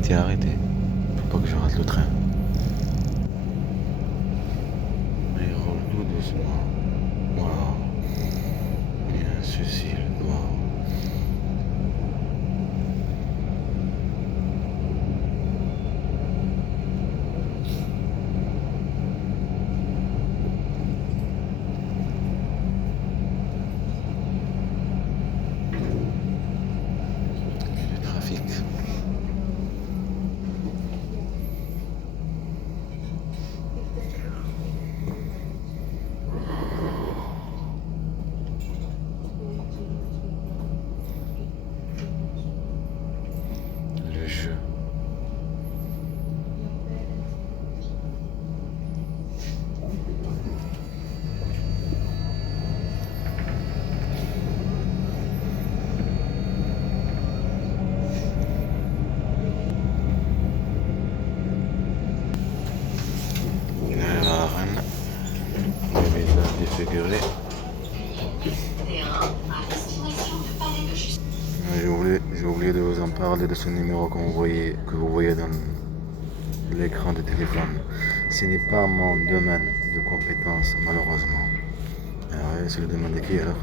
Arrêtez, arrêtez. Faut pas que je rate le train. Allez, roule tout doucement. Wow. Bien, Cécile. Wow. Le trafic. Le jeu. La reine. Le visage défiguré. J'ai oublié de vous en parler de ce numéro que vous voyez dans l'écran de téléphone. Ce n'est pas mon domaine de compétence, malheureusement. Ah ouais, c'est le domaine de qui alors?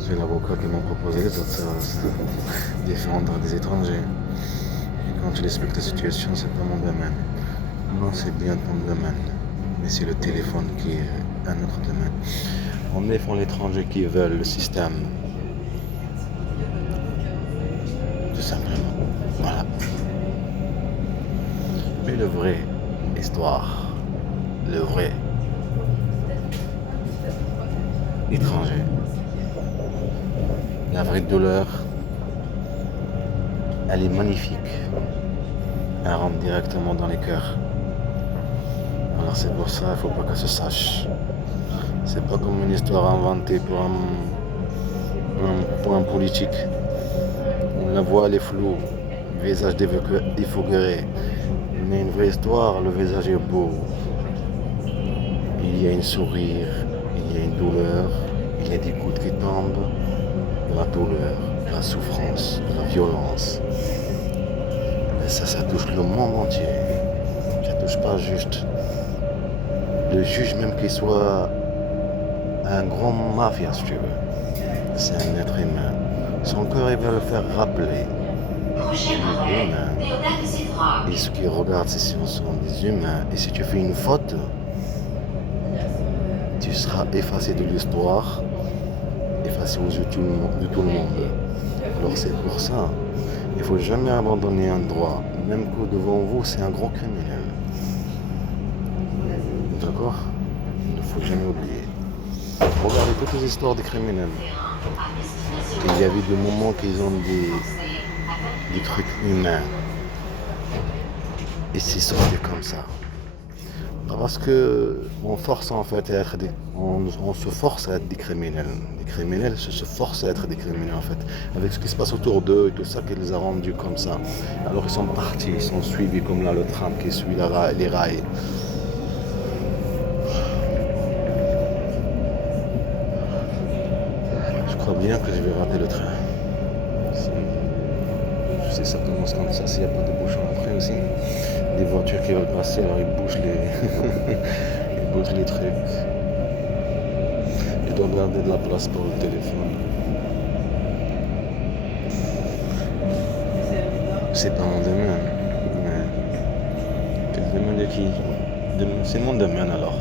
C'est l'avocat qui m'a proposé de défendre des étrangers. Et quand tu expliques la situation, c'est pas mon domaine. Non, c'est bien ton domaine. Mais c'est le téléphone qui est un autre domaine. On défend l'étranger qui veulent le système. Tout simplement. Voilà. Mais le vrai histoire, le vrai étranger, la vraie douleur, elle est magnifique. Elle rentre directement dans les cœurs. Alors c'est pour ça, il ne faut pas que ça se sache. C'est pas comme une histoire inventée pour un politique. La voix elle est floue, le visage défiguré. Mais une vraie histoire, le visage est beau. Il y a un sourire, il y a une douleur, il y a des gouttes qui tombent. La douleur, la souffrance, la violence. Et ça touche le monde entier. Ça touche pas juste le juge, même qu'il soit un grand mafia, si tu veux. C'est un être humain. Son cœur, il va le faire rappeler. Humain. Et ce qui regarde, ce sont des humains. Et si tu fais une faute, tu seras effacé de l'histoire, effacé aux yeux de tout le monde. Alors c'est pour ça, il ne faut jamais abandonner un droit, même que devant vous, c'est un grand criminel. D'accord? Il ne faut jamais oublier. Regardez toutes les histoires des criminels. Il y avait des moments qu'ils ont des trucs humains. Et c'est sorti comme ça. Parce que on force en fait à être on se force à être des criminels. Les criminels se forcent à être des criminels en fait. Avec ce qui se passe autour d'eux et tout ça qui les a rendus comme ça. Alors ils sont partis, ils sont suivis comme là le tram qui suit les rails. Je crois bien que je vais rater le train. Si ça commence comme ça, s'il n'y a pas de bouchon après aussi. Des voitures qui veulent passer, alors ils bougent ils bougent les trucs. Ils doivent garder de la place pour le téléphone. C'est pas mon domaine. Mais c'est le domaine de qui? C'est mon domaine alors.